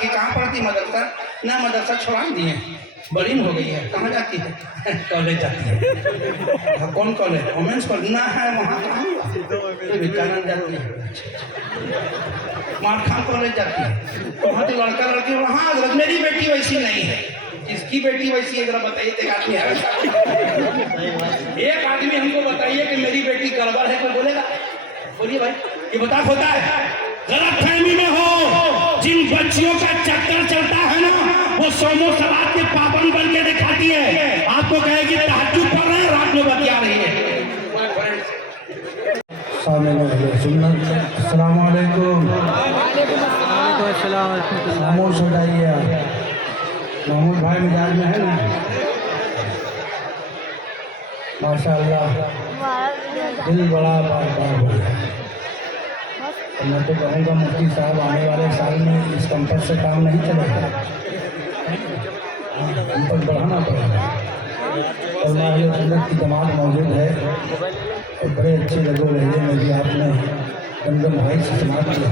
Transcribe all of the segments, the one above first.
कि कहाँ पढ़ती मदरसा? ना मदरसा छोड़ा दिए, बड़ी हो गई है। कहाँ जाती है? कॉलेज जाती है। कौन कॉलेज? वोमेंस कॉलेज ना है वहाँ। विवेकानंद जाती है, मारखान कॉलेज जाती है, वहाँ तो लड़का लड़की वहाँ। मेरी बेटी वैसी नहीं है। किसकी बेटी वैसी है जरा बताइए। एक आदमी हमको बताइए कि मेरी बेटी गड़बड़ है, कोई बोलेगा? बोलिए भाई, ये बता होता है। गलत फहमी में हो, जिन बच्चियों का चक्कर चलता है ना, वो सोमो सलात के पाबंद बन के दिखाती है। आपको कहेगी तहज्जुद पढ़ रहे हैं, रात में बतिया रही है। अस्सलाम वालेकुम। खामोश हो जाइए आप। महमूद भाई मिजाज में है ना? माशाअल्लाह, दिल बड़ा बार हो गया। मैं तो कहूँगा मुफ्ती साहब आने वाले साल में इस कैंपस से काम नहीं चलेगा, कैंपस बढ़ाना पड़ेगा। और माहिर सुन्नत की जमात मौजूद है और बड़े अच्छे लगो लहजे में भी आपने दमदम भाई से समाप्त किया।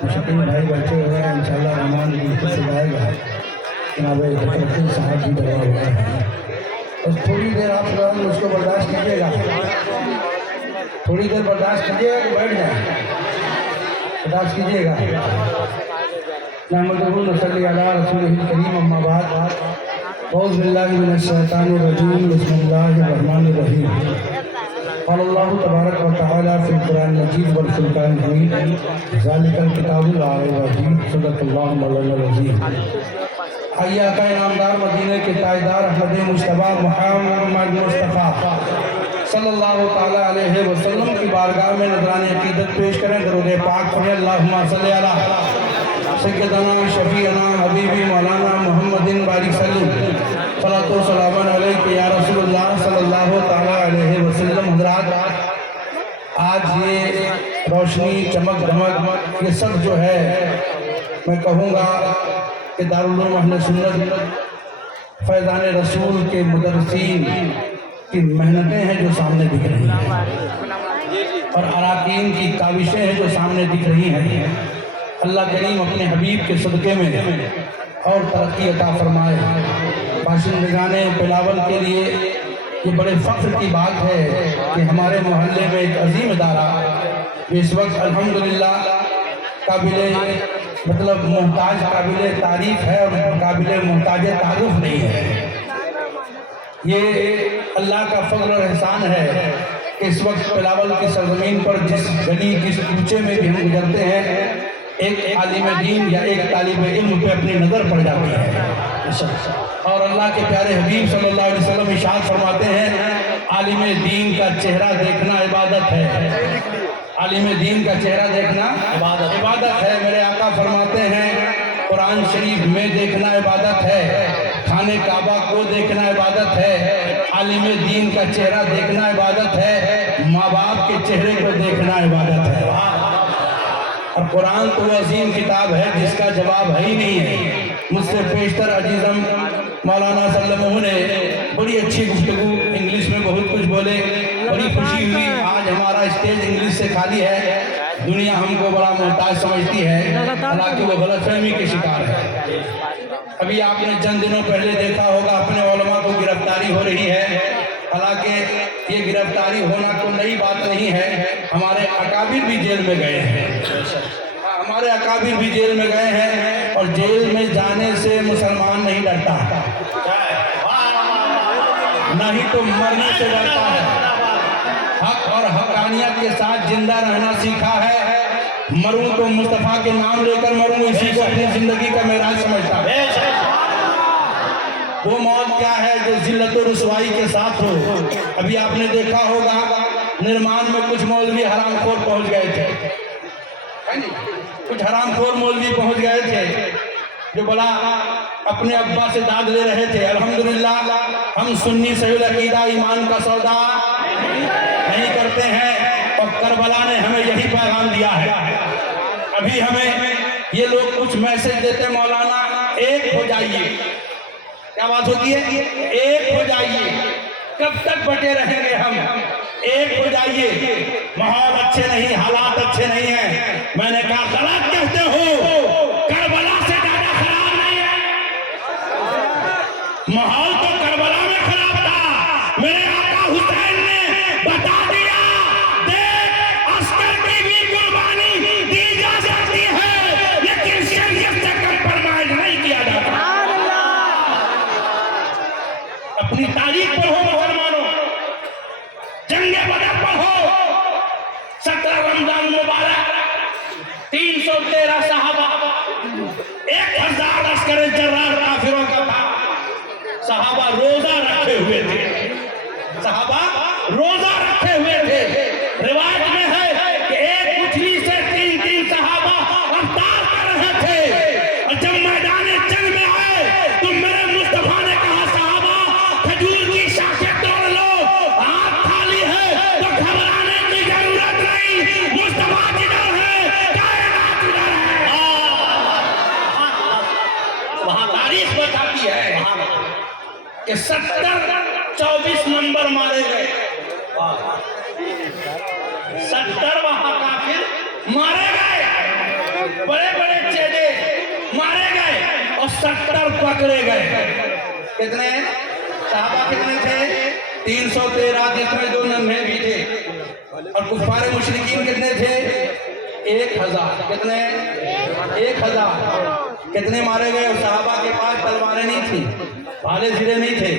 मुशक्किल भाई बैठे हुए हैं, इंशाअल्लाह रहमान बिल्कुल से जाएगा। जनाब वकील साहब भी दबा हुआ है। बस थोड़ी देर आप उसको बर्दाश्त कीजिएगा, थोड़ी देर बर्दाश्त कीजिएगा कि बैठ जाए, बर्दाश्त कीजिएगा। नहमदुहु सल्ली अला रसूलिल करीम, अम्मा बाद, औज़ु बिल्लाहि मिनश शैतानिर रजीम, बिस्मिल्लाहिर रहमानिर रहीम। क़ाल अल्लाहु तबारक व तआला फ़िल कुरानिल मजीद वल फ़ुरक़ानिल हमीद, ज़ालिकल किताबुल ला रैब फ़ीह, सदक़ल्लाहु मौलाना अज़ीम। आइए आका इनामदार मदीने के ताजदार अहमद मुश्तबा मुहम्मद मुस्तफ़ा सल्लल्लाहु ताला अलैहि वसल्लम की बारगाह में नज़राने अक़ीदत पेश करें। दरूद पाक पढ़ें। अल्लाहुम्मा सल्ली अला सय्यदना शफ़ीअना हबीबी मौलाना मुहम्मदिन बारिक सल्लम सलातो व सलाम अलैका या रसूलुल्लाह सल्लल्लाहु ताला अलैहि वसल्लम। हज़रात, आज ये रोशनी चमक धमक ये सब जो है, मैं कहूँगा कि दारुल उलूम अहले सुन्नत फैज़ान रसूल के मुदर्रिसीन की मेहनतें हैं जो सामने दिख रही हैं, और अराकीन की काविशें हैं जो सामने दिख रही हैं। अल्लाह करीम अपने हबीब के सदक़े में और तरक्की अता फरमाए। बाशिंदगाने बिलावल के लिए ये बड़े फ़ख्र की बात है कि हमारे मोहल्ले में एक अजीम इदारा इस वक्त अल्हम्दुलिल्लाह काबिल मतलब मोहताज काबिल तारीफ़ है और काबिल मोहताज तारुफ नहीं है। ये अल्लाह का फज़ल और एहसान है कि इस वक्त बिलावल की सरज़मीन पर जिस गली जिस कूचे में भी हम गुजरते हैं, एक आलिम दीन या एक तालिब इल्म पे अपनी नज़र पड़ जाती है। और अल्लाह के प्यारे हबीब सल्लल्लाहु अलैहि वसल्लम इरशाद फरमाते हैं, आलिम दीन का चेहरा देखना इबादत है। आलिम दीन का चेहरा देखना इबादत है। मेरे आका फरमाते हैं, कुरान शरीफ में देखना इबादत है, खाने काबा को देखना इबादत है, आलिम दीन का चेहरा देखना इबादत है, माँ बाप के चेहरे को देखना इबादत है। और कुरान तो अजीम किताब है जिसका जवाब है ही नहीं है। मुझसे पेशतर अजीज़म मौलाना सल्लल्लाहु ने बड़ी अच्छी गुफ्तगू इंग्लिश में बहुत कुछ बोले, बड़ी खुशी हुई। आज हमारा स्टेज इंग्लिश से खाली है। दुनिया हमको बड़ा मोहताज समझती है, हालांकि वो गलतफहमी के शिकार है। अभी आपने चंद दिनों पहले देखा होगा अपने उलमा को गिरफ्तारी हो रही है। हालांकि ये गिरफ्तारी होना तो नई बात नहीं है, हमारे अकाबिर भी जेल में गए हैं। हमारे अकाबिर भी जेल में गए हैं, और जेल में जाने से मुसलमान नहीं डरता, नहीं तो मरने से डरता है। हक और हकानियत के साथ जिंदा रहना सीखा है। मरूं तो मुस्तफ़ा के नाम लेकर मरूं, इसी को अपनी जिंदगी का मेराज समझता है। वो मौत क्या है जो जिल्लत और रुसवाई के साथ हो। अभी आपने देखा होगा निर्माण में कुछ मौलवी हरामखोर पहुंच गए थे, कुछ हरामखोर मौलवी पहुंच गए थे जो बड़ा अपने अब्बा से दाद ले रहे थे। अल्हम्दुलिल्लाह हम सुन्नी सहील अकीदा ईमान का सौदा नहीं करते हैं, और करबला ने हमें यही पैगाम दिया है। अभी हमें ये लोग कुछ मैसेज देते, मौलाना एक हो जाइए। क्या बात होती है? एक हो जाइए। कब तक बटे रहेंगे हम? एक हो जाइए। माहौल अच्छे नहीं, हालात अच्छे नहीं है। मैंने कहा गलत कहते हो, करबला 313 सहाबा, 1000 लश्कर जर्रार काफिरों का था। सहाबा रोजा रखे हुए थे, सहाबा रोजा रखे हुए थे। रिवायत में है कि एक गुठली से 3-3 सहाबा अवतार कर रहे थे। और जब मैदान जंग में आए तो मेरे मुस्तफा ने कहा, सहाबा खजूर की शाखें तोड़ लो, हाथ खाली है तो घबराने की जरूरत नहीं, मुस्तफा जिधर है कायनात उधर है। वहां तारीख बताती है कि 70-24 नंबर मारे गए, 70 वहां काफिर मारे गए, बड़े बड़े चेले मारे गए और 70 पकड़े गए। कितने सहाबा कितने थे? 313, जिसमें 2 नन्हे भी थे। और कुफारे मुशरिकीन कितने थे? 1000। कितने? 1000। कितने मारे गए? और सहाबा के पास तलवारें नहीं थी, भाले सिरे नहीं थे,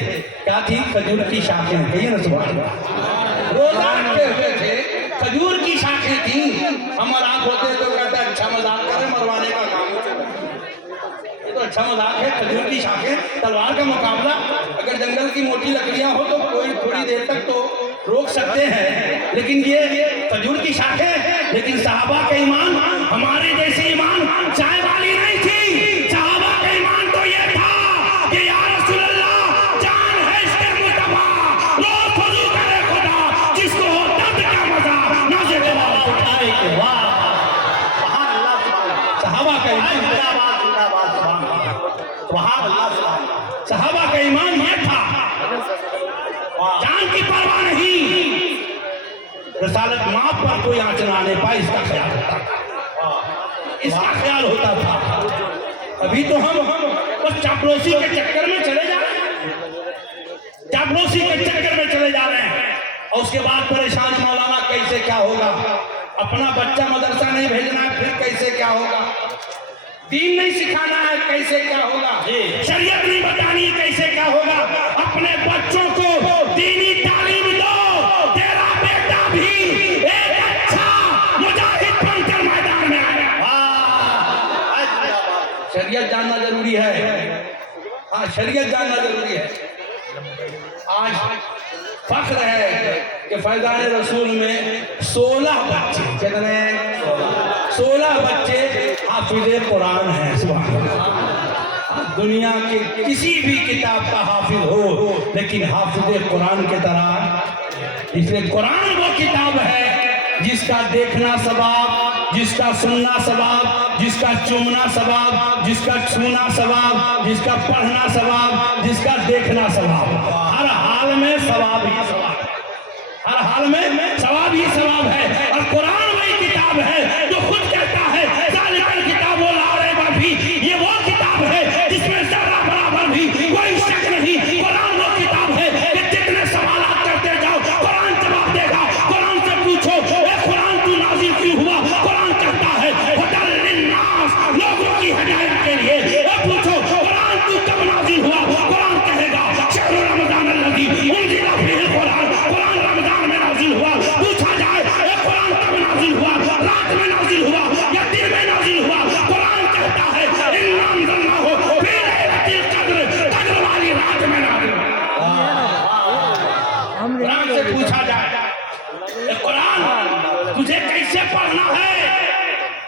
क्या थी? खजूर की शाखें। कहिए ना सुभान अल्लाह। रोजा रखे हुए थे, खजूर की शाखें थी। हम मजाक होते तो कहते अच्छा मजाक करे, मरवाने का काम ये तो अच्छा मजाक है। खजूर की शाखें, तलवार का मुकाबला। अगर जंगल की मोटी लकड़ियां हो तो कोई थोड़ी देर तक तो रोक सकते हैं, लेकिन ये खजूर की शाखें। लेकिन सहाबा का ईमान हमारे जैसे ईमान चाय वाली नहीं थी। सहाबा का ईमान तो ये था कि या रसूल अल्लाह, जान है इसके मुस्तफा, रोज फजू करे खुदा, जिसको हो दर्द का मजा नाज़े के बाद उठाए के वाह। सहाबा का ईमान, सहाबा का ईमान ये था, जान की परवाह नहीं, रसालत माँ पर कोई आंच ना आने पाए इसका ख्याल होता था, इसका ख्याल होता था। अभी तो हम बस चापलूसी के चक्कर में चले जा रहे हैं, चापलूसी के चक्कर में चले जा रहे हैं। और उसके बाद परेशान, मौलाना कैसे क्या होगा, अपना बच्चा मदरसा नहीं भेजना है फिर कैसे क्या होगा, दीन नहीं सिखाना है कैसे क्या होगा, शरीयत नहीं बतानी है कैसे क्या होगा। अपने बच्चों को दीनी तालीम दो, तेरा बेटा भी एक अच्छा मुजाहिद बनकर मैदान में आएगा। शरीयत जानना जरूरी है, हाँ शरीयत जानना जरूरी है। आज फख्र है कि फैजान रसूल में 16 बच्चे, कितने? 16 बच्चे हाफिज़े कुरान हैं। सुभान अल्लाह। दुनिया के किसी भी किताब का हाफिज हो, लेकिन हाफिज़े कुरान की तरह, इसलिए कुरान वो किताब है जिसका देखना सवाब, जिसका सुनना सवाब, जिसका चूमना सवाब, जिसका छूना सवाब, जिसका पढ़ना सवाब, जिसका देखना सवाब। हर हाल में सवाब ही सवाब, हर हाल में सवाब ही सवाब है। और कुरान वही किताब है जो खुद कहता है ज़ालिकल किताब ला रैब फीह, ये वो किताब है जिसमें जरा बराबर भी कोई शक नहीं। कुरान वो किताब है कि जितने सवालात करते जाओ कुरान जवाब देगा। कुरान से पूछो ए कुरान तू नाज़िल क्यों हुआ, कुरान कहता है हुदल लिन्नास, लोगों की हिदायत के लिए। ए पूछो कुरान तू कब नाज़िल हुआ, कुरान कहेगा शहर रमज़ान अल्लज़ी उनज़िला फीहिल कुरान, कुरान रमज़ान में नाज़िल हुआ। पूछा जाए ए कुरान कब नाज़िल हुआ, रात में नाज़िल हुआ या दिन में नाज़िल हुआ, कुरान कहता है इन्ना अंज़लनाहु फी लैलतिल क़द्र, क़द्र वाली रात में नाज़िल हुआ। कुरान से पूछा जाए ए कुरान तुझे कैसे पढ़ना है,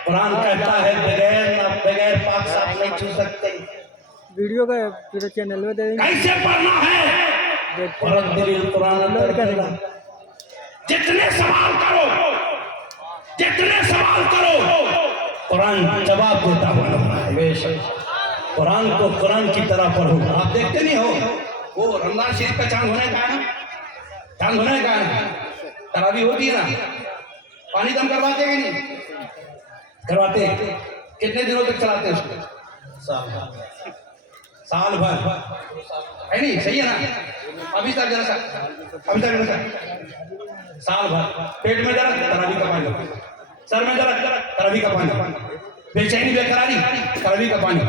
कुरान कहता है बगैर पाक साफ नहीं छू सकते। वीडियो का पूरे चैनल में दे देंगे। कैसे पढ़ना है, कुरान अपलोड करेगा। जितने सवाल करो, जितने सवाल करो, कुरान जवाब देता हुआ। बेशक कुरान को कुरान की तरह पढ़ो। आप देखते नहीं हो वो रमजान शरीफ का चांद होने का है ना, चांद होने का है ना, तरावी होती है ना, पानी दम करवाते कि नहीं करवाते? कितने दिनों तक चलाते हैं उसको? साल भर है नहीं, सही है ना? अभी तक जरा सा, अभी तक जरा साल भर पेट में दर्द, तरावी का पानी, सर में दर्द, तरावी का पानी, बेचैनी बेकरारी, तरावी का पानी।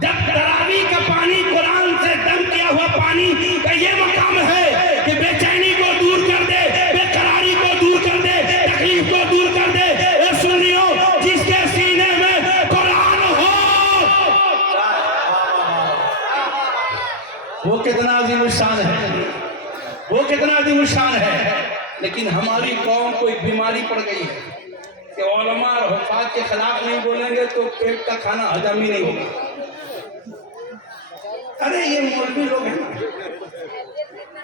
जब तरावी का पानी कुरान से दम किया हुआ पानी का ये मकाम है कि बेचैनी को दूर कर दे, बेकरारी को दूर कर दे, तकलीफ को दूर कर दे। सुनियो, जिसके सीने में कितना अजीम शान है, वो कितना अजीम शान है। लेकिन हमारी कौम को एक बीमारी पड़ गई है कि उलमा और हुफ़ाज़ के खिलाफ नहीं बोलेंगे तो पेट का खाना हजम ही नहीं होगा। अरे ये मौलवी लोग हैं ना,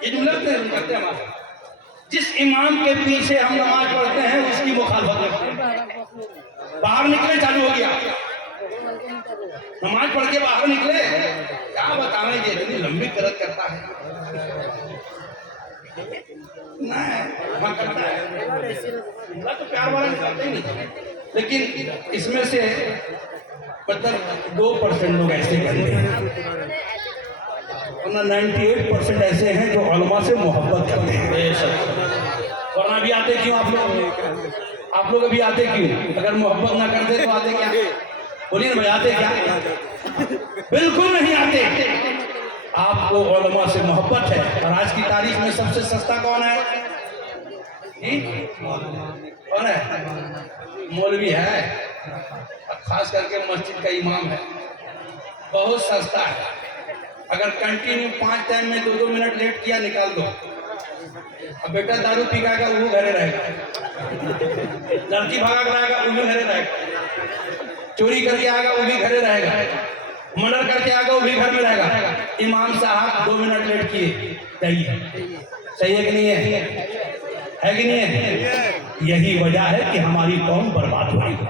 ये जुमला करते हैं हमारे, जिस इमाम के पीछे हम नमाज पढ़ते हैं उसकी मुखालफत करते हैं। बाहर निकले चालू हो गया, नमाज पढ़ के बाहर निकले, क्या बताएं ये इतनी लंबी करत करता है, नहीं करता है तो प्यार वाला निकलते ही नहीं। लेकिन इसमें से मतलब 2% लोग ऐसे करते हैं, 98% ऐसे हैं जो उलमा से मोहब्बत करते हैं। वरना अभी आते क्यों आप लोग अभी आते क्यों? अगर मोहब्बत ना करते तो आते क्या? बोलिए ना भाई, आते क्या? बिल्कुल नहीं आते। आपको उलमा से मोहब्बत है। और आज की तारीख में सबसे सस्ता कौन है? कौन है? मौलवी है, खास करके मस्जिद का इमाम है, बहुत सस्ता है। अगर कंटिन्यू 5 टाइम में 2-2 मिनट लेट किया निकाल दो। अब बेटा दारू पीएगा वो घरे रहेगा, लड़की भागा कराएगा वो भी घरे रहेगा, चोरी करके आएगा वो भी घरे रहेगा, मर्डर करके आएगा वो भी घर में रहेगा। इमाम साहब 2 मिनट लेट किए, सही है कि नहीं है कि नहीं है? यही वजह है कि हमारी कौम बर्बाद हो रही है।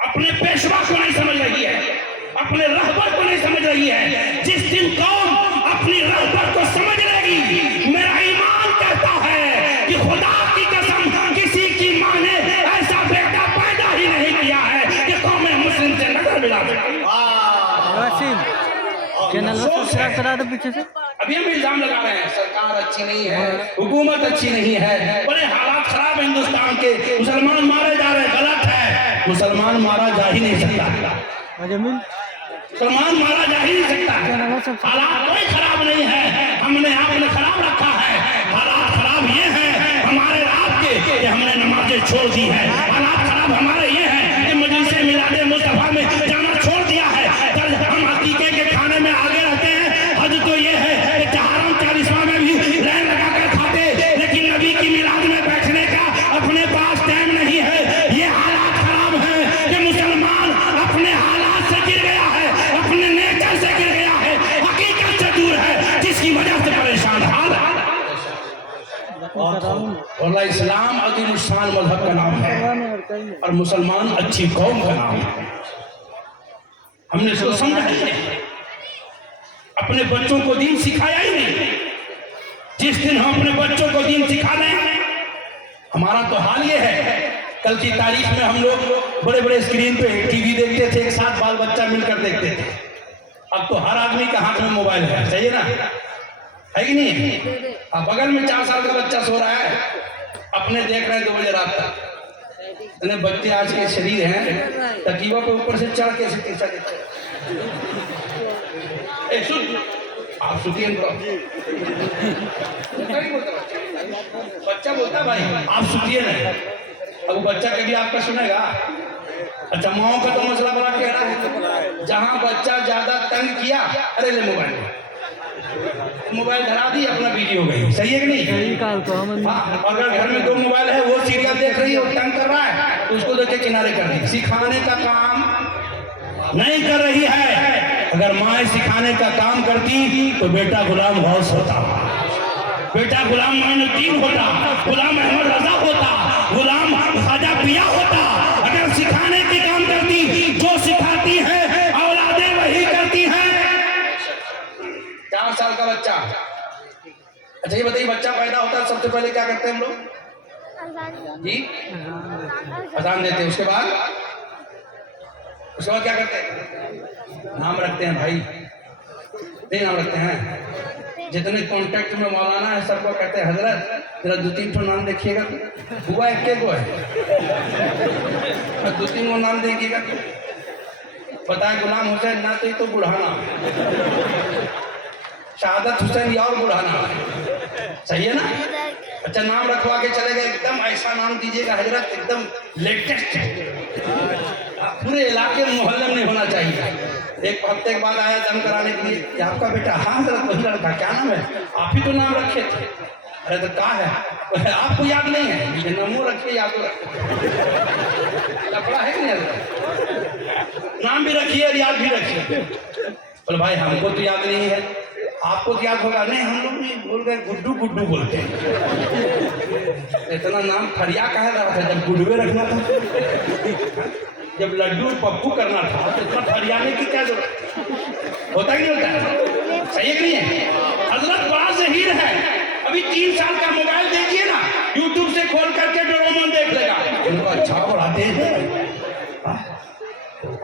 अपने पेशवा को नहीं समझ रही है, अपने रहबर को नहीं समझ रही है। जिस दिन कौम अपनी रहबर को समझ लेगी, मेरा ईमान कहता है कि खुदा की कसम किसी की मां ने ऐसा बेटा पैदा ही नहीं किया है कि कौम मुस्लिम से नजर मिला सके। चैनल सब्सक्राइब करा दो पीछे से। अभी हम इल्जाम लगा रहे हैं सरकार अच्छी नहीं है, हुकूमत अच्छी नहीं है, बड़े हालात खराब है हिंदुस्तान के, मुसलमान मारे जा रहे हैं, गलत है। मुसलमान मारा जा ही नहीं सकता, मुसलमान मारा जा ही नहीं सकता। हालात कोई खराब नहीं है, हमने आपने खराब रखा है। हालात खराब ये है हमारे आपके कि हमने नमाजें छोड़ दी है। हालात खराब हमारे ये है कि मजलिसे मिलादे मुस्तफा में जाना छोड़ दिया है। कल हम हकीके के खाने में आगे रहते हैं। हद तो ये है कि हराम 40वां में भी लाइन लगा कर खाते, लेकिन नबी की मिलाद में बैठने का अपने पास टाइम नहीं है। ये हालात खराब है कि मुसलमान अपने हालात से गिर गया है, अपने नेचर से गिर गया है, हकीकत से दूर है, जिसकी वजह से परेशान हाल है। और इस्लाम अजीम शान मजहब का नाम है और मुसलमान अच्छी कौम का नाम है। हमने इसको समझा ही नहीं, अपने बच्चों को दीन सिखाया ही नहीं। जिस दिन हम अपने बच्चों को दीन सिखा दें, हमारा तो हाल ये है। कल की तारीख में हम लोग बड़े बड़े स्क्रीन पे टीवी देखते थे, एक साथ बाल बच्चा मिलकर देखते थे। अब तो हर आदमी के हाथ में मोबाइल है, सही है ना, है कि नहीं? अब बगल में 4 साल का बच्चा सो रहा है, अपने देख रहे हैं 2 बजे रात तक। इतने बच्चे आज के शरीर हैं, तकीवा पे ऊपर से चढ़ के तीसरा देखते हैं। आप सुनिए, बच्चा बोलता भाई आप सुनिए ना। अब वो बच्चा कभी आपका सुनेगा? अच्छा, माओ का तो मसला बड़ा गहरा है। जहां बच्चा ज्यादा तंग किया, अरे ले मोबाइल धरा दी, अपना वीडियो गई, सही है कि नहीं? हाँ, अगर घर में 2 मोबाइल है, वो सीरियल देख रही है और तंग कर रहा है, तो उसको देख के किनारे कर दी। सिखाने का काम नहीं कर रही है। अगर माँ सिखाने का काम करती तो बेटा गुलाम गौस होता, बेटा गुलाम मोइनुद्दीन होता, गुलाम अहमद रजा होता, गुलाम ख्वाजा पिया होता। अगर सिखाने के काम करती, जो सिखाती है औलादे वही करती हैं। 4 साल का बच्चा, अच्छा ये बताइए, बच्चा पैदा होता है सबसे पहले क्या करते हैं हम लोग जी? अजान देते हैं। उसके बाद क्या करते हैं? नाम रखते हैं भाई, नहीं नाम रखते हैं। जितने कांटेक्ट में मौलाना है सबको कहते हैं हजरत जरा 2-3 ठो नाम देखिएगा। हुआ 1 को है, 2-3 वो नाम देखिएगा। बताए गुलाम हुसैन ना तो बुढ़ाना, शहादत हुसैन या और बुढ़ाना, सही है ना? अच्छा, नाम रखवा के चले गए, एकदम ऐसा नाम दीजिएगा हजरत एकदम लेटेस्ट, पूरे इलाके में मोहल्ले में नहीं होना चाहिए। एक हफ्ते के बाद आया दम कराने के लिए, "ये आपका बेटा?" "हाँ हजरत वही लड़का।" "क्या नाम है?" "आप ही तो नाम रखे थे।" "अरे तो कहाँ है?" "बोले, आपको याद नहीं है?" "मुझे नमो रखिए, याद रखे।" लफड़ा है कि नहीं हजरत? नाम भी रखिए और याद भी रखिए। बोले भाई हमको तो याद नहीं है, आपको तो याद होगा। "नहीं हम लोग नहीं बोल गए, गुड्डू गुड्डू बोलते हैं।" इतना नाम फरिया कहा रहा था जब गुडवे रखना था, जब लड्डू पप्पू करना था तो इतना फरियाने की क्या जरूरत? होता ही नहीं होता, सही है कि नहीं है? हजरत बड़ा ज़हीर है। अभी 3 साल का मोबाइल देखिए ना, यूट्यूब से खोल करके डोरेमोन देख लेगा। उनको अच्छा बढ़ाते हैं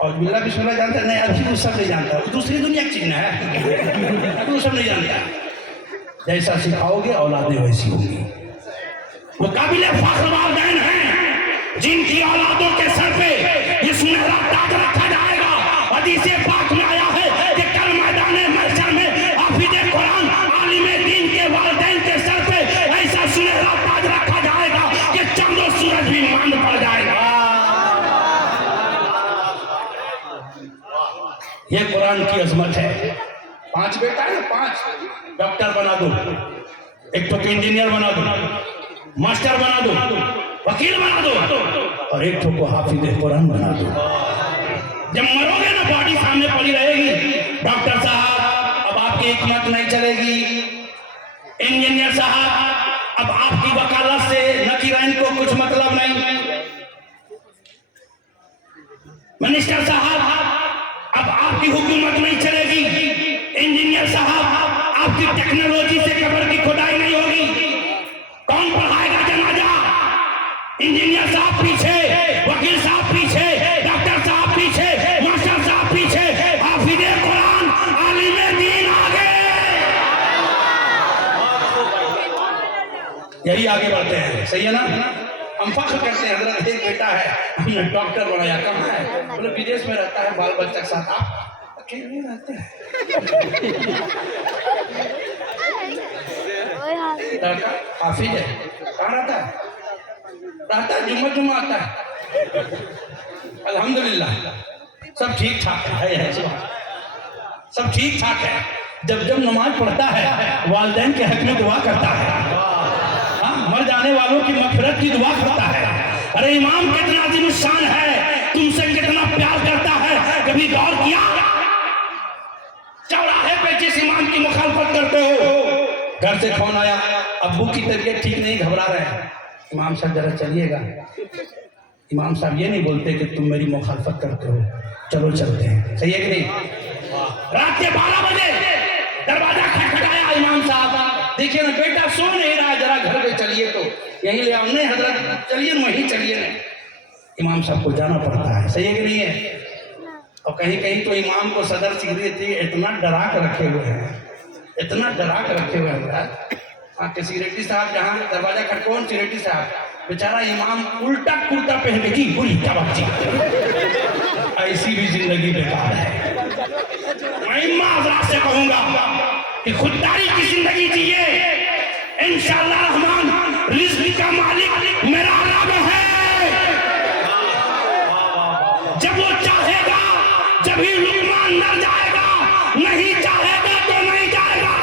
और बिल्ला बिस्मिल्लाह जानता नहीं, अभी वो सब नहीं जानता, वो दूसरी दुनिया की चीज है, अभी वो सब नहीं जानता। जैसा सिखाओगे औलादें वैसी होगी। वो काबिले फख्र वालिदैन हैं जिनकी औलादों के सर पे ये सुनहरा ताज रखा जाएगा। हदीस पाक में आया है कि कल मैदान महशर में हाफिज़े कुरान आलिमे दीन के वालिदैन के सर पे ऐसा सुनहरा ताज रखा जाएगा कि चांद और सूरज भी मांद पड़ जाएगा। ये कुरान की अजमत है। 5 बेटा है, 5 डॉक्टर बना दो, एक तो इंजीनियर बना दो, मास्टर बना दो, वकील बना दो, और एक को हाफिज़े कुरान बना दो। जब मरोगे ना बॉडी सामने पड़ी रहेगी, डॉक्टर साहब अब आपकी हिकमत नहीं चलेगी, इंजीनियर साहब अब आपकी वकालत से नकीरैन को कुछ मतलब नहीं, मिनिस्टर साहब अब आपकी हुकूमत नहीं चलेगी, इंजीनियर साहब आपकी टेक्नोलॉजी से कब्र की खुदाई नहीं होगी। कौन पढ़ाएगा जनाजा? इंजीनियर साहब पीछे, वकील साहब पीछे, डॉक्टर साहब पीछे, मास्टर साहब पीछे, हाफिज़े कुरान आलिमे दीन आगे। यही आगे बढ़ते हैं, सही है ना? हम फख्र करते हैं हजरत एक बेटा है हमने डॉक्टर बनाया। कहाँ है? बोले विदेश में रहता है बाल बच्चा के साथ। आप अकेले रहते हैं? लड़का हाफिज है, कहाँ रहता है? रहता है जुम्मा आता है। अल्हम्दुलिल्लाह सब ठीक ठाक है, सब ठीक ठाक है। जब नमाज पढ़ता है वालिदैन के हक में दुआ करता है, मर जाने वालों की मग़फ़िरत की दुआ करता है। अरे इमाम कितना अज़ीमुश्शान है, तुमसे कितना प्यार करता है, कभी गौर किया? चौराहे पे जिस इमाम की मुखालफत करते हो, घर से फोन आया, अब्बू की तबीयत ठीक नहीं, घबरा रहे हैं, इमाम साहब जरा चलिएगा। इमाम साहब ये नहीं बोलते कि तुम मेरी मुखालफत करते हो, चलो चलते हैं, सही है कि नहीं? रात के 12 बजे दरवाजा खटखटाया, इमाम साहब देखिए ना बेटा सो नहीं रहा, जरा घर पे चलिए, तो यहीं ले आओ। नहीं हजरत चलिए ना, वहीं चलिए ना। इमाम साहब को जाना पड़ता है, सही है कि नहीं है? और कहीं कहीं तो इमाम को सदर सिगरेटी इतना डरा कर रखे हुए हैं, इतना डरा कर रखे हुए हैं। हाँ कि सिगरेटी साहब जहाँ दरवाजा खटकौन सिगरेटी साहब बेचारा इमाम उल्टा कुर्ता पहन के जी पूरी तवज्जो, ऐसी भी जिंदगी बेकार है। मैं इमाम हज़रात से कहूँगा कि खुददारी की जिंदगी जिए, इंशाअल्लाह रहमान रिज़्क़ का मालिक मेरा रब है। जब वो चाहेगा जभी लुक़मा अंदर जाएगा, नहीं चाहेगा तो नहीं जाएगा।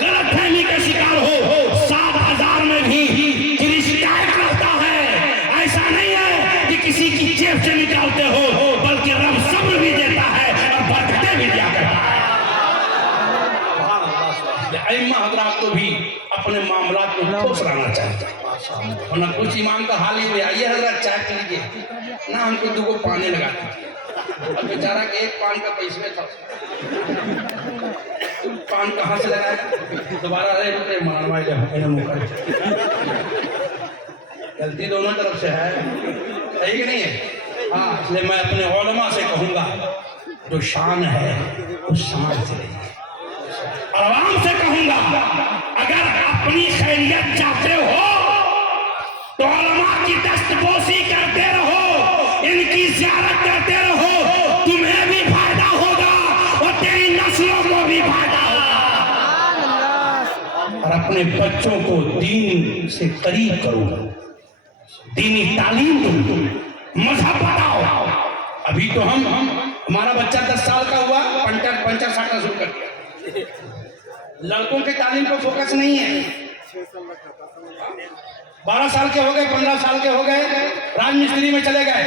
गलतफहमी का शिकार हो 7000 में भी शिकायत करता है। ऐसा नहीं है कि किसी की जेब से निकालते हो, बल्कि रब सब्र भी देता है और बरकतें भी दिया करता है। अइम्मा हज़रात को भी अपने मामलात को ठोस रहना चाहिए, वरना कुछ इमाम का हाल ये आइए हज़रात चाय पी लीजिए ना, हमको 2 पानी लगा दीजिए, और बेचारा के 1 पान का पैसे था, पान कहाँ से लगाया? दोबारा अरे मानवा गलती दोनों तरफ से है, सही कि नहीं है? हाँ, इसलिए मैं अपने उलमा से कहूँगा जो शान है उस शान से रहिए। और आवाम से कहूँगा अगर अपनी खैरियत चाहते हो तो उलमा की दस्तपोशी करते रहो, इनकी ज़ियारत करते रहो, तुम्हें भी फायदा होगा और तेरी नस्लों को भी फायदा होगा। और अपने बच्चों को दीन से करीब करो, दीनी तालीम दो, मजहब बताओ। अभी तो हम हमारा बच्चा 10 साल का हुआ, पंचर साटना शुरू कर दिया। लड़कों के तालीम पर फोकस नहीं है। 12 साल के हो गए, 15 साल के हो गए, राजमिस्त्री में चले गए,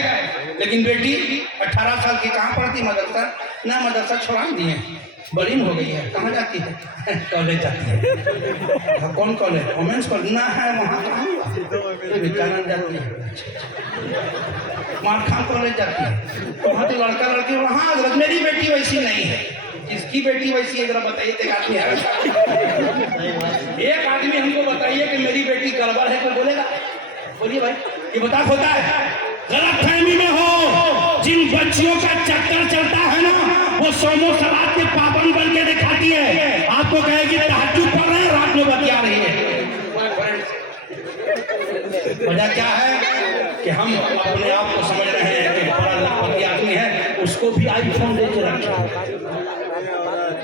लेकिन बेटी 18 साल की कहाँ पढ़ती? मदरसा ना, मदरसा छोड़ा दिए, बड़ी हो गई है। कहाँ जाती है? कॉलेज जाती है। कौन कॉलेज? वोमेंस कॉलेज ना है वहाँ, कहाँ जाती है? मारखान कॉलेज जाती है, वहाँ तो लड़का लड़की। वहाँ मेरी बेटी वैसी नहीं है। किसकी बेटी वैसी है जरा बताइए। एक आदमी हमको बताइए कि मेरी बेटी गड़बड़ है, कोई बोलेगा? बोलिए भाई, ये बता होता है। गलत फहमी में हो, जिन बच्चियों का चक्कर चलता है ना, वो सोमो सलाद के पाबंद बन के दिखाती है। आपको कहेगी तहज्जुद पढ़ रहे हैं, रात में बतिया रही है। वजह क्या है कि हम अपने आप को समझ रहे हैं कि बड़ा लखपति आदमी है, उसको भी आईफोन दे के रखे।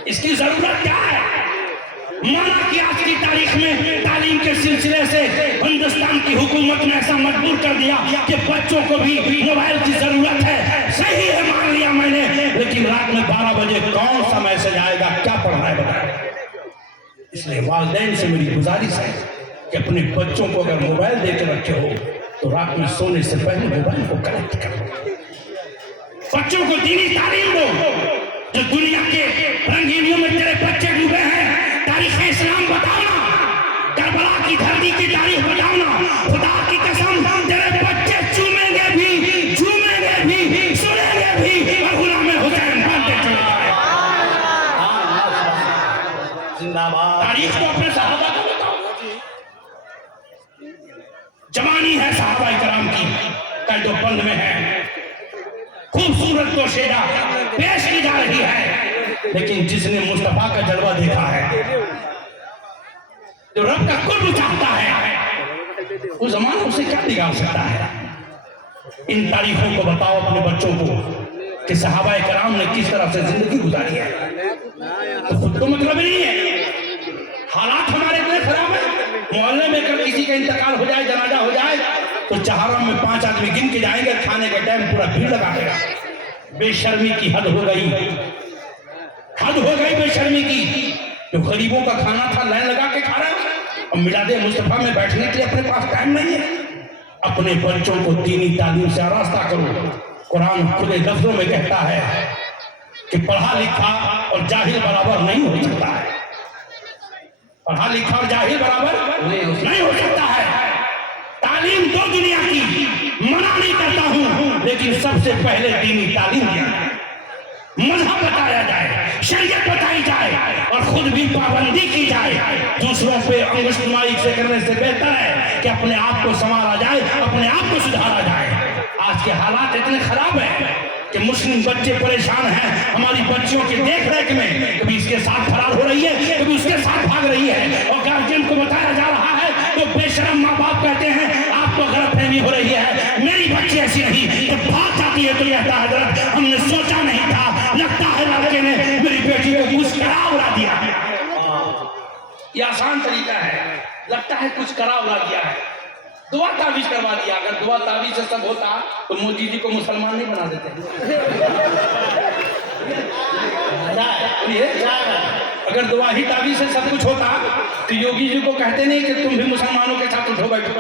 इसकी जरूरत क्या है? माना कि आज की तारीख में तालीम के सिलसिले से हिंदुस्तान की हुकूमत ने ऐसा मजबूर कर दिया कि बच्चों को भी मोबाइल की जरूरत है। सही है, मान लिया मैंने, लेकिन रात में 12 बजे कौन सा मैसेज आएगा, क्या पढ़ना है बताए। इसलिए वालिदैन से मेरी गुजारिश है कि अपने बच्चों को अगर मोबाइल देकर रखे हो तो रात में सोने से पहले मोबाइल को कनेक्ट करो। बच्चों को दीनी तालीम दो। जो दुनिया के रंगीनियों में तेरे बच्चे डूबे हैं, तारीख इस्लाम बताना, करबला की धरती की तारीख बताना। खुदा की कसम, तेरे बच्चे चूमेंगे भी, झूमेंगे भी, सुनेंगे भी, और गुलाम हुसैन बनते चले जाएंगे। तारीख तो अपने सहाबा को बताओ। जवानी है सहाबा कराम की, कल जो बंद में है, खूबसूरत तो शेरा पेश की जा रही है, लेकिन जिसने मुस्तफा का जलवा देखा है, जो रब का कुर्ब चाहता है, वो जमाना उसे क्या बिगाड़ सकता है। इन तारीखों को बताओ अपने बच्चों को कि सहाबा कराम ने किस तरह से जिंदगी गुजारी है। तो खुद तो मतलब नहीं है, हालात हमारे इतने खराब है। मोहल्ले में कल किसी का इंतकाल हो जाए, जनाजा हो जाए, तो चहारों में 5 आदमी गिन के जाएंगे, खाने के टाइम पूरा भीड़ लगा देगा। बेशर्मी की हद हो गई, हद हो गई बेशर्मी की। जो गरीबों का खाना था लाइन लगा के खा रहा है, और मिलादे मुस्तफा में बैठने के लिए अपने पास टाइम नहीं है। अपने बच्चों को दीनी तालीम से आरास्ता करो। कुरान खुले लफ्जों में कहता है कि पढ़ा लिखा और जाहिल बराबर नहीं हो सकता है। पढ़ा लिखा और जाहिल बराबर नहीं हो सकता है। तालीम दो दुनिया की, मना नहीं करता हूं, लेकिन सबसे पहले दीनी तालीम दिया जाए, मजहब बताया जाए, शरीयत बताई जाए, और खुद भी पाबंदी की जाए। दूसरों पे अंगुष्ठमाई से करने से बेहतर है कि अपने आप को संवारा जाए, अपने आप को सुधारा जाए। आज के हालात इतने खराब है कि मुस्लिम बच्चे परेशान हैं। हमारी बच्चियों की देख रेख में कभी इसके साथ फरार हो रही है, कभी उसके साथ भाग रही है, और गार्जियन को बताया जा रहा है तो बेशरम माँ बाप कहते हैं आपको गलतफहमी हो रही है, मेरी बच्ची ऐसी नहीं। तो बात आती है तो कहता है हजरत हमने सोचा नहीं था, लगता है लड़के ने मेरी बेटी को कुछ करा उड़ा दिया। ये आसान तरीका है, लगता है कुछ करा उड़ा दिया है, दुआ तावीज करवा दिया। अगर दुआ तावीज से सब होता तो मोदी जी को मुसलमान नहीं बना देते। अगर दुआ ही तावीज से सब कुछ होता तो योगी जी को कहते नहीं कि तुम भी मुसलमानों के साथ उठो बैठो।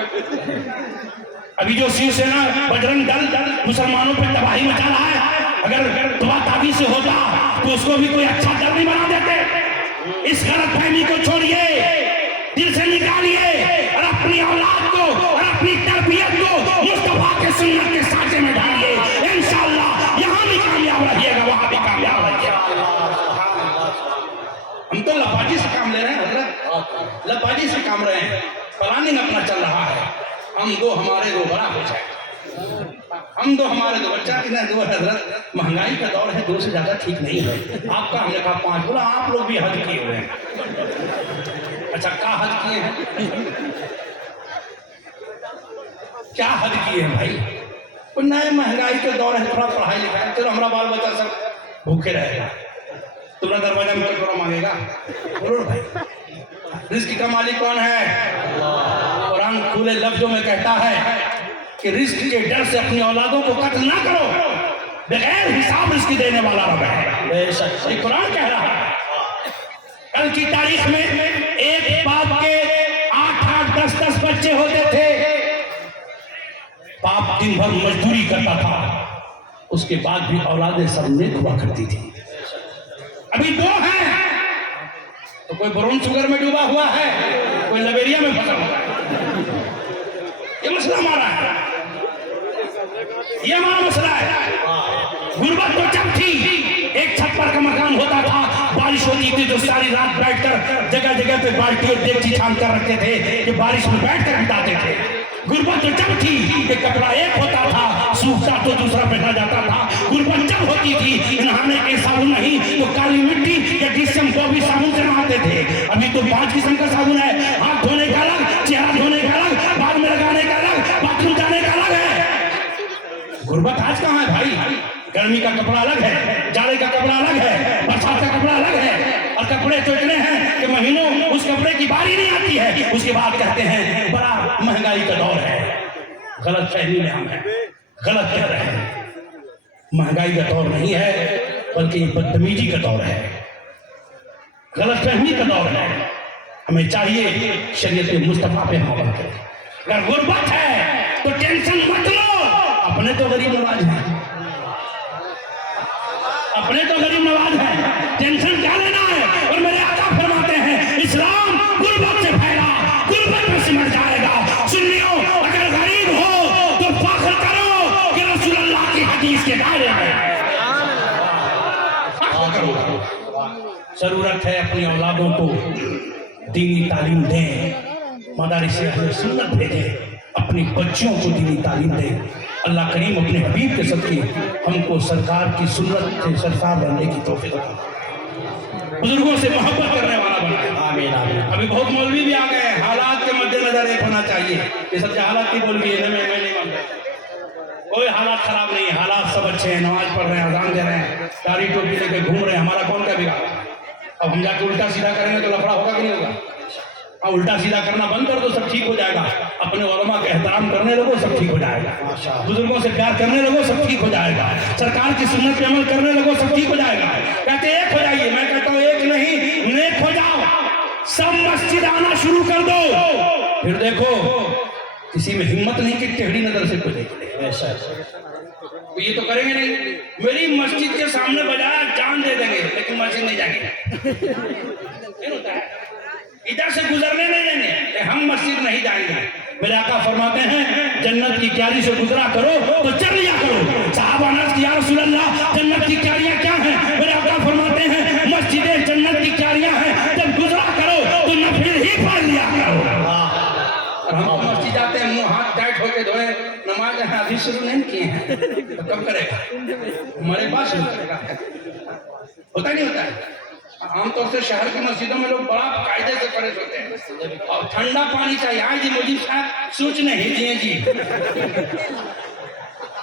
अभी जो शिवसेना बजरंग दल मुसलमानों पर तबाही मचा रहा है, अगर दुआ तावीज से होता तो उसको भी कोई अच्छा दल नहीं बना देते। इस गलतफहमी को छोड़िए, दिल से निकालिए, और अपनी औलाद को और अपनी तरबियत को मुस्तफा के सुन्नत के साथे में डालिए। इंशाअल्लाह यहाँ भी कामयाब रहिएगा, वहाँ भी कामयाब रहिएगा। हम तो लबाजी से काम ले रहे हैं हजरत, लबाजी से काम रहे हैं, प्लानिंग अपना चल रहा है। हम दो हमारे दो बड़ा हो जाए, हम दो हमारे दो बच्चा कितना दो हजरत। महंगाई का दौर है, 2 से ज्यादा ठीक नहीं है। आपका हमने कहा 5, बोला आप लोग भी हद किए हुए हैं। अच्छा क्या हद किए हैं, क्या हद किए हैं भाई? तो नए महंगाई के दौर है, थोड़ा पढ़ाई लिखाई, चलो हमारा बाल बच्चा सब भूखे रहेगा, तुम्हारा दरवाजा में थोड़ा मांगेगा। बोलो भाई, रिस्क का मालिक कौन है? कुरान खुले लफ्जों में कहता है कि रिस्क के डर से अपनी औलादों को कत्ल ना करो। बगैर हिसाब इसकी देने वाला रब है। ये कुरान कह रहा है। कल की तारीख में एक बाप के 8-8, 10-10 बच्चे होते थे। बाप दिन भर मजदूरी करता था, उसके बाद भी औलादें सब नेक हुआ करती थी। अभी 2 हैं तो कोई ब्राउन शुगर में डूबा हुआ है, कोई लबेरिया में फंसा हुआ है। ये मसला हमारा है, ये हमारा मसला है। गुर्बत तो जब थी, एक छप्पर का मकान होता था, बारिश होती थी तो सारी रात बैठकर जगह जगह पे बाल्टी और देगची छान कर रखते थे कि बारिश में बैठकर बिताते थे। गुर्बत तो जब थी कि कपड़ा एक होता था, सूखता तो दूसरा पहना जाता था। गुर्बत जब होती थी नहाने के साबुन नहीं तो काली मिट्टी या जिसम को भी साबुन से नहाते थे। अभी तो 5 किस्म का साबुन है, हाथ धोने का अलग, चेहरा धोने का अलग, बाल में लगाने का अलग, बाथरूम जाने का अलग है। गुर्बत आज कहाँ है भाई? गर्मी का कपड़ा अलग है, जाड़े का कपड़ा अलग है, बरसात का कपड़ा अलग है, और कपड़े तो इतने हैं कि महीनों उस कपड़े की बारी नहीं आती है। उसके बाद कहते हैं बड़ा महंगाई का दौर है। गलत फहमी में हम हैं, गलत कह रहे हैं। महंगाई का दौर नहीं है बल्कि बदतमीजी का दौर है, गलत फहमी का दौर है। हमें चाहिए शरीयत मुस्तफा पे हम अमल करें। अगर गुर्बत है तो टेंशन मत लो, अपने तो गरीब नवाज हैं, अपने तो गरीब नवाज हैं, टेंशन क्या लेना है। और मेरे आका फरमाते हैं इस्लाम गुर्बत से फैला, गुर्बत में सिमट जाएगा। सुन्नियों, अगर गरीब हो तो फख्र करो कि रसूलुल्लाह की हदीस के दायरे में जरूरत है। अपनी औलादों को दीनी तालीम दें, मदारिस अहले सुन्नत भेजें, अपनी बच्चियों को दीनी तालीम दें। अल्लाह करीम अपने हबीब के सदके हमको सरकार की सुन्नत से सरकार बनने की तौफीक अता, बुजुर्गों से मोहब्बत करने वाला बनाए। आमीन आमीन। अभी बहुत मौलवी भी आ गए हैं, हालात के मद्देनजर एक होना चाहिए। ये सब हालात की मौलवी है, मैं नहीं मानता। कोई हालात खराब नहीं है, हालात सब अच्छे हैं। नमाज पढ़ रहे हैं, अजान दे रहे हैं, दाढ़ी टोपी लेके घूम रहे हैं, हमारा कौन क्या बिगाड़ा। अब हम जाके उल्टा सीधा करेंगे तो लफड़ा होगा कि नहीं होगा? अब उल्टा सीधा करना बंद कर दो, सब ठीक हो जाएगा। अपने उलमा का एहतराम करने लगो, सब ठीक हो जाएगा। बुजुर्गों से प्यार करने लगो, सब ठीक हो जाएगा। सरकार की सुन्नत पे अमल करने लगो, सब ठीक हो जाएगा। कहते एक हो जाइए, मैं कहता हूँ एक नहीं, नेक हो जाओ। सब मस्जिद आना शुरू कर दो, फिर देखो किसी में हिम्मत नहीं कि टेढ़ी नजर से कोई देखे। ऐसा तो ये तो करेंगे नहीं। मेरी मस्जिद के सामने बजाया जान दे देंगे, लेकिन मस्जिद नहीं जाएंगे। होता है, इधर से गुजरने नहीं देंगे, हम मस्जिद नहीं जाएंगे। मेरे आका फरमाते हैं जन्नत की क्यारी से गुजरा करो तो चल लिया करो। साहबा ने या रसूल अल्लाह जन्नत की क्यारियां क्या हैं? मेरे आका फरमाते हैं मस्जिदें जन्नत की क्यारियां हैं, जब गुजरा करो तो नफिल ही पढ़ लिया करो। और हम मस्जिद जाते हैं, मुंह हाथ टाइट होके धोए, नमाज अभी शुरू नहीं किए हैं, तो कब करेगा? हमारे पास शुरू करेगा। होता नहीं होता है। आमतौर से शहर की मस्जिदों में लोग बड़ा कायदे से खड़े होते हैं, और ठंडा पानी चाहिए। आज जी मुझे सोच नहीं दिए जी,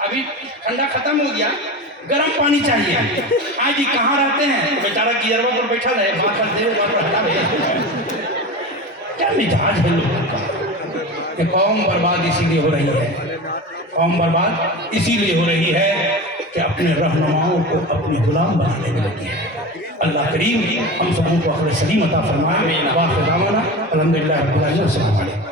अभी ठंडा खत्म हो गया, गर्म पानी चाहिए। आज जी कहाँ रहते हैं? बेचारा गियरवा पर बैठा रहे, बात क्या मिजाज है लोगों का। कि कौम बर्बाद इसीलिए हो रही है, कौम बर्बाद इसीलिए हो रही है कि अपने रहनुमाओं को अपने गुलाम बनाने में लगी है। अल्लाह करीम हम सबों को अख्ल सलीम अता फरमाए। वाखिर दावाना अल्हम्दुलिल्लाह रब्बिल आलमीन।